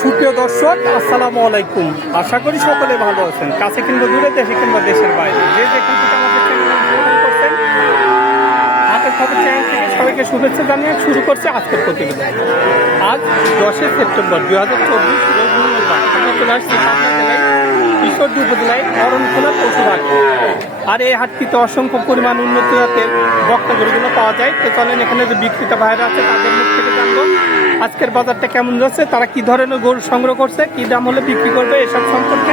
সুপ্রিয় দর্শক, আসসালামু আলাইকুম। আশা করি সকলে ভালো আছেন। কাছে কিংবা দূরে, দেশে কিংবা দেশের বাইরে। যে থেকে আমাদের করছেন হাতের সবাইকে শুভেচ্ছা জানিয়ে শুরু করছে আজকের প্রতিবেদন। আজ দশই সেপ্টেম্বর দু হাজার চব্বিশ চলে আসছে পাবনা জেলায় ঈশ্বরদী উপজেলায় অরণখোলা পশুরহাট আর এই হাটটিতে অসংখ্য পরিমাণ উন্নত জাতের বক্তা গরুগুলো পাওয়া যায়। তো চলেন এখানে যে বিক্রেতা ভাইরা আছে তাদের মুখ থেকে জানব আজকের বাজারটা কেমন যাচ্ছে তারা কি ধরনের গরু সংগ্রহ করছে কি দাম হলে বিক্রি করবে এসব সম্পর্কে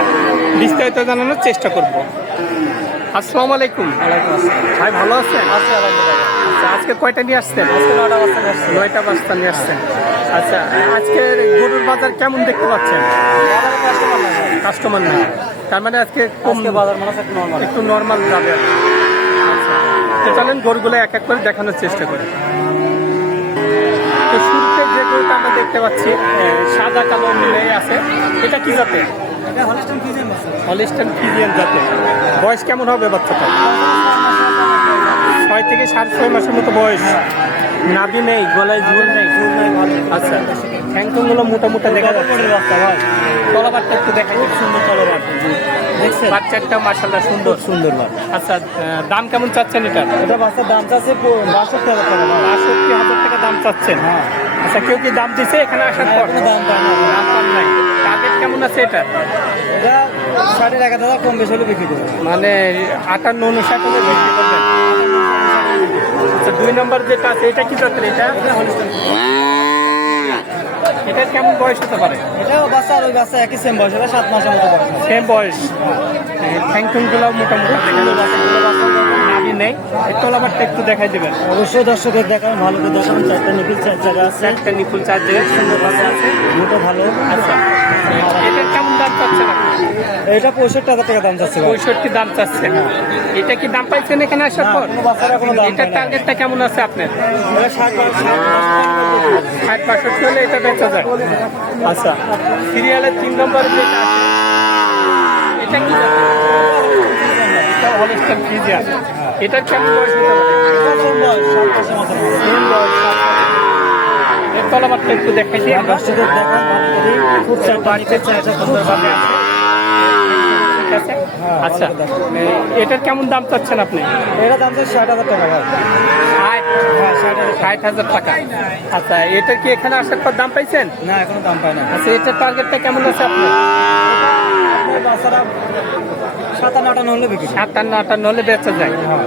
বিস্তারিত জানানোর চেষ্টা করব। আসসালামু আলাইকুম। ভাই ভালো আছেন? আচ্ছা আজকে কয়টা নিয়ে আসছেন? নয়টা বাস্তা নিয়ে আসছেন। আচ্ছা আজকের গরুর বাজার কেমন দেখতে পাচ্ছেন? কাস্টমার নেই। তার মানে আজকে কম একটু নর্মাল যাবে। আচ্ছা তো চলেন গরুগুলো এক এক করে দেখানোর চেষ্টা করি। তো শুরুতে যে গরুটা আমরা দেখতে পাচ্ছি সাদা কালো মিলে আছে। এটা কি জাতে হলিস্টান ফিজিয়ান জাতে বয়স কেমন হবে বাচ্চাটা ছয় থেকে সাড়ে ছয় মাসের মতো বয়স। নাভি নেই গলায় ঝুল নেই। ঝুল নেই আচ্ছা ঠ্যাংটুগুলো মোটা মোটা দেখা যাচ্ছে। তলাবারটা একটু দেখা যাচ্ছে সুন্দর তলাবার দেখছেন? বাচ্চাটা মাসাল্লাহ সুন্দর। সুন্দর ভাই আচ্ছা দাম কেমন চাচ্ছেন এটা? এটা বাচ্চার দাম চাচ্ছে বাষট্টি হাজার টাকা। বাষট্টি হাজার টাকা দাম চাচ্ছেন? হ্যাঁ। আচ্ছা কেউ কি দাম দিছে এখানে আসার পর? দাম দাম নাই। টার্গেট কেমন আছে এটা? ষাটের এক দাদা কম বেশি হলে বিক্রি করব মানে আটান্ন উনষাট হলে বিক্রি করবেন। আচ্ছা দুই নম্বর যেটা আছে এটা কি জাতের এটা? এটা কেমন বয়স হতে পারে? এটাও বাচ্চা আর ওই বাচ্চা একই সেম বয়স এটা সাত মাসের মতো বয়স সেম বয়স ঠ্যাংটুনগুলো মোটামুটি নেই একটু আবারটা একটু দেখাই দেবেন অবশ্যই দর্শকের দেখাবেন ভালো করে দেখাবেন চারটা নিপিল চার জায়গা আছে চারটা নিপুল চার জায়গায় সুন্দর আছে দুটো ভালো আচ্ছা এটার কেমন দাম আপনি এটা পঁয়ষট্টি হাজার টাকা দাম চাচ্ছে পঁয়ষট্টি দাম চাচ্ছেন এটা কি দাম পাইছেন এখানে আসার পর এটার টার্গেটটা কেমন আছে আপনার এটা ষাট বাষট্টি হলে এটা বেচা যায় আচ্ছা সিরিয়ালের তিন নম্বর যেটা এটা কি এটার কেমন বয়স। এর তলাবারটা একটু দেখাই। দিই আমরা দর্শকের দেখান খুব বাড়িতে চারটা সুন্দরভাবে আছে। আছে? আচ্ছা। এটার কেমন দাম চাচ্ছেন আপনি? এটা দাম চাচ্ছে ষাট হাজার টাকা ষাট? হ্যাঁ হাজার টাকা। আচ্ছা এটা কি এখানে আসার পর দাম পাইছেন? না এখনও দাম না। আচ্ছা এটার টার্গেটটা কেমন আছে আপনার? আপনার বাচ্চারা সাতান্ন আটান্ন হলে বিক্রি করবে। সাতান্ন আটান্ন হলে বেচা যায়। হ্যাঁ।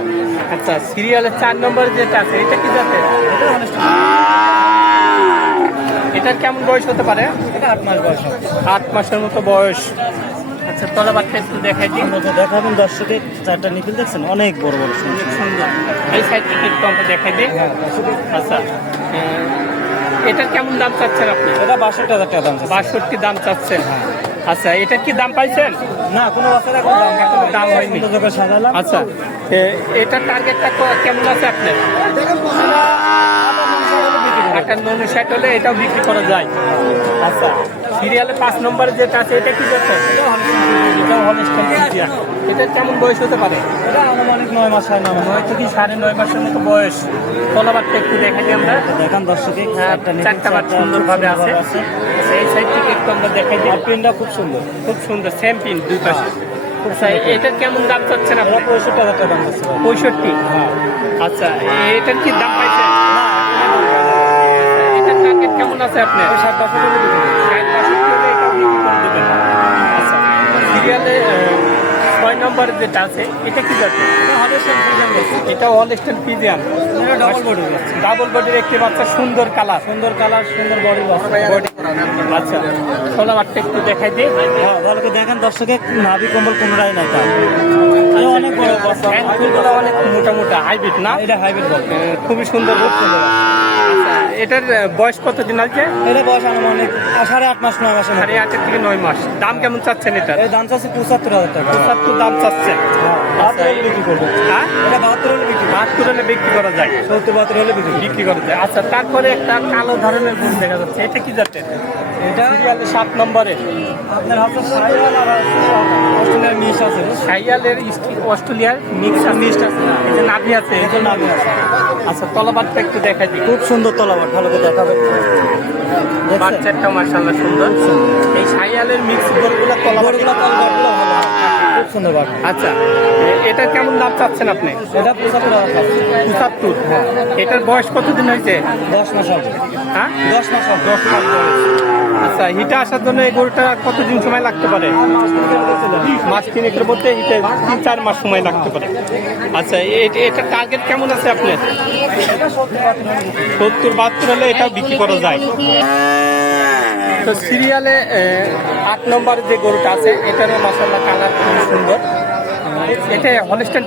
আচ্ছা সিরিয়ালের চার নম্বর যেটা আছে এটা কি যাতে এটার কেমন বয়স হতে পারে? এটা আট মাস বয়স আট মাসের মতো বয়স। আচ্ছা তলাবারটা একটু দেখাই দিই। আমরা তো দেখাবেন দর্শকের চারটা নিপিল দেখছেন অনেক বড় বড় সুন্দর এই সাইড থেকে একটু আমরা দেখাই দিই। হ্যাঁ আচ্ছা এটার কেমন দাম চাচ্ছেন আপনি? এটা বাষট্টি হাজার টাকা দাম বাষট্টি দাম চাচ্ছেন। আচ্ছা এটার কি দাম পাইছেন? না কোনো বাচ্চার এখন দাম এখনও দাম হয়নি। আচ্ছা এটার টার্গেটটা কেমন আছে আপনার? আটান্ন উনষাট হলে এটাও বিক্রি করা যায়। আচ্ছা সিরিয়ালে পাঁচ নম্বরে যেটা আছে এটা কি করছে এটাও হলস্টাইন ফ্রিজিয়ান এটার কেমন বয়স হতে পারে। এটা আনুমানিক নয় মাস হয় না। নয় থেকে সাড়ে নয় মাসের মতো বয়স। তলাবারটা একটু দেখা দিই আমরা দেখান দর্শকে হ্যাঁ, চারটা বার সুন্দরভাবে আছে। আচ্ছা, এই সাইড থেকে একটু আমরা দেখাই দিই পেনটা খুব সুন্দর। খুব সুন্দর সেম পিন দুই পাশে। আচ্ছা এটার কেমন দাম চাচ্ছেন এটা আপনি পঁয়ষট্টি হাজার টাকা দাম পঁয়ষট্টি? হ্যাঁ। আচ্ছা এটার কি দাম পাইছেন? এটার টার্গেট কেমন আছে আপনার? ষাট বছর হলে বিক্রি করবে। ষাট বাষট্টি হলে এটাও বিক্রি করে দেবেন আচ্ছা সিরিয়ালে ছয় নম্বর যেটা আছে এটা কি যাচ্ছে এটা all stand pigeon double body. Double বডির একটি বাচ্চা সুন্দর কালার সুন্দর কালার সুন্দর বডি বডি আচ্ছা ষোলো মাঠটা একটু দেখাই দিই। হ্যাঁ, ভালো করে দেখেন দর্শকে নাভি কম্বল পুনরায় নাই অনেক বড় বাচ্চা হ্যান্ডফুলগুলো অনেক মোটা মোটা হাইব্রিড না এটা হাইব্রিড খুবই সুন্দর আচ্ছা এটার বয়স কতদিন আছে এটা বয়স আহ, সাড়ে আট মাস নয় মতো সাড়ে আটের থেকে নয় মাস দাম কেমন চাচ্ছেন এর দাম চাচ্ছে পঁচাত্তর হাজার টাকা পঁচাত্তর দাম চাচ্ছেন বাহাত্তর হলে বিক্রি হ্যাঁ এটা করা যায় সত্তর বাহাত্তর হলে বিক্রি করা যায় আচ্ছা তারপরে একটা কালো ধরনের গরু দেখা যাচ্ছে এটা কি জাতের এটা সাত নম্বরে। আপনার হাতে আর অস্ট্রেলিয়ার মিশ আছে। সাইয়ালের ইস্টি- অস্ট্রেলিয়ার মিক্স মিক্সড আছে। এই যে নাভি আছে। এই যে নাভি আছে। আচ্ছা তলাবারটা একটু দেখাই দিই। খুব সুন্দর তলাবার ভালো করে দেখাবে বাচ্চাটা মার্শাল্লাহ সুন্দর। এই সাইয়ালের মিক্স গরুগুলো তলাবার তলাবারগুলো ভালো খুব সুন্দর বাট আচ্ছা এ- এটা কেমন দাম চাচ্ছেন আপনি? এটা পঁচাত্তর টাকা এটার বয়স কতদিন হয়েছে? দশ মাস হবে। হ্যাঁ? দশ মাস দশ মাস আচ্ছা হিটে আসার জন্য এই গরুটা কতদিন সময় লাগতে পারে? মাস তিনেকের মধ্যে হিটে তিন, চার মাস সময় লাগতে পারে। আচ্ছা এটা টার্গেট কেমন আছে আপনার? সত্তর, বাহাত্তর হলে এটাও বিক্রি করা যায়। তো সিরিয়ালে আট নম্বর যে গরুটা আছে, এটারও মশাল্লা কালার খুবই সুন্দর। এটা হলিস্টান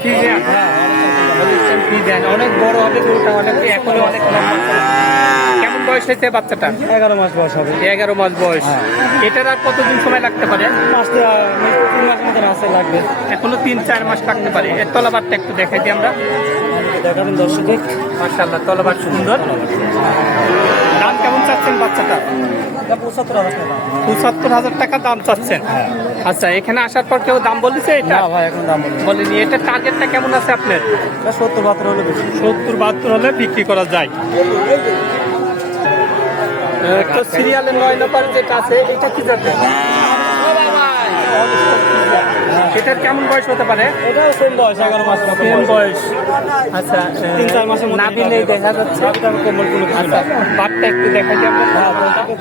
অনেক বড় হবে গরুটা অনেক এখনও অনেক কেমন বয়স হয়েছে বাচ্চাটা? এগারো মাস বয়স হবে। এগারো মাস বয়স। এটার আর কতদিন সময় লাগতে পারে? তিন লাগবে। এখনও তিন চার মাস লাগতে পারে। এর তলাবারটা একটু দেখাই দিই আমরা। দেখাবেন দর্শকে মার্শাল্লাহ তলাবার সুন্দর। দাম কেমন চাচ্ছেন বাচ্চাটা? পঁচাত্তর হাজার টাকা। পঁচাত্তর হাজার টাকা দাম চাচ্ছেন। আচ্ছা এখানে আসার পর কেউ দাম বলেছে এটা? না ভাই এখন দাম বলেনি এটা টার্গেটটা কেমন আছে আপনার? এটা সত্তর বাহাত্তর হলে বেশি। সত্তর বাহাত্তর হলে বিক্রি করা যায়। তো সিরিয়ালের নয় নম্বর যেটা আছে এটা কি যাবে এটার কেমন বয়স হতে পারে? এটাও সেম বয়স এগারো মাস সেম বয়স। আচ্ছা তিন চার মাসের মধ্যে নাভি নেই দেখা যাচ্ছে। কোমল কোনো কিছু না বাটটা একটু দেখা যাবে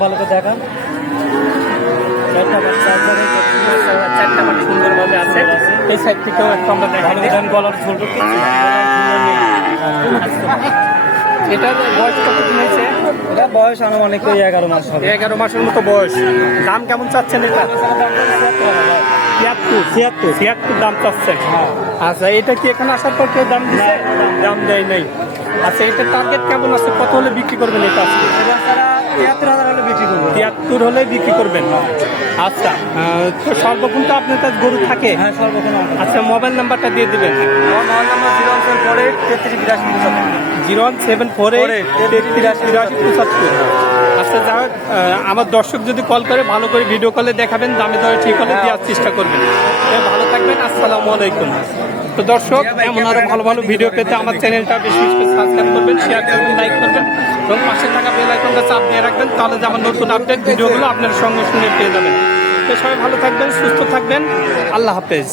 ভালো করে দেখান। চারটা বাচ্চা আছে, চারটা মানে সুন্দরভাবে আছে এই সাইড থেকেও একটু আমরা দেখা ভালো করে দেখান, গলার ঝোলটা এটার বয়স কতদিন হয়েছে? এটা বয়স আনুমানিক ওই এগারো মাস হবে। এগারো মাসের মতো বয়স। দাম কেমন চাচ্ছেন এটা? ছিয়াত্তর। ছিয়াত্তর। ছিয়াত্তর দাম চাচ্ছেন? আচ্ছা এটা কি এখানে আসার পর কেউ দাম দিচ্ছে দাম দেয় নাই। আচ্ছা এটার টার্গেট কেমন আছে? কত হলে বিক্রি করবেন এটা এটা তিয়াত্তর হাজার হলে বিক্রি করব। তিয়াত্তর হলে বিক্রি করবেন। আচ্ছা তো সর্বক্ষণ তো আপনার কাছে গরু থাকে। হ্যাঁ সর্বক্ষণ আচ্ছা মোবাইল নাম্বারটা দিয়ে দিবেন। Mobile number zero one seven four eight তেত্রিশ বিরাশি zero one seven four eight তেত্রিশ বিরাশি পঁচাত্তর। আচ্ছা যা আমার দর্শক যদি কল করে, ভালো করে ভিডিও কলে দেখাবেন, দামে দরে ঠিক হলে দেওয়ার চেষ্টা করবেন। ভালো থাকবেন, আসসালামু আলাইকুম। তো দর্শক, এমন আরও ভালো ভালো ভিডিও পেতে আমার চ্যানেলটা বেশি বেশি করে সাবস্ক্রাইব করবেন শেয়ার করবেন লাইক করবেন, এবং পাশে থাকা বেল আইকনটা চাপ দিয়ে রাখবেন, তাহলে যে আমার নতুন আপডেট ভিডিওগুলো আপনার সঙ্গে সঙ্গে পেয়ে যাবেন। তো সবাই ভালো থাকবেন, সুস্থ থাকবেন, আল্লাহ হাফেজ।